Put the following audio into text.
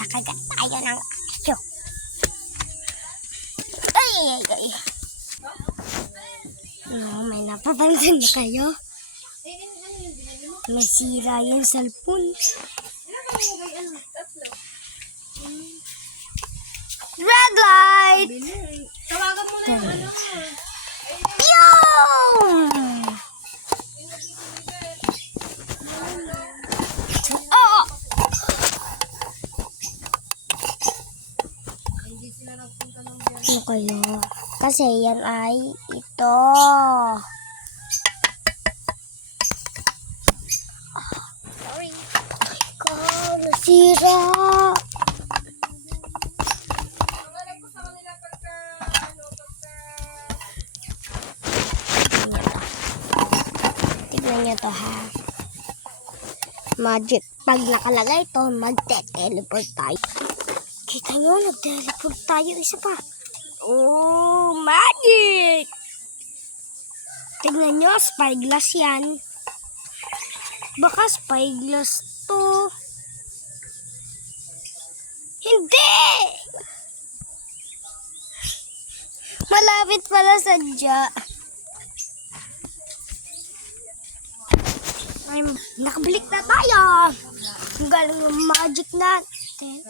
Nakagat tayo ng aso. Ay, ay, ay. No, may napapansin ba kayo? May sira yung cellphone. Red light! Tawagan mo na yung ano. Yung! Oh! Ano kayo? Kasi yan ay ito. Sorry. Ikaw, nasira. Tignan nyo to ha. Magic. Pag nakalagay ito, magte-teleport tayo. Kita nyo, nag-teleport tayo. Isa pa. Oh, magic! Tignan nyo, spyglass yan. Baka spyglass to. Hindi! Malapit pala sadya. Ay, nakabalik na tayo. Ang galing yung magic natin.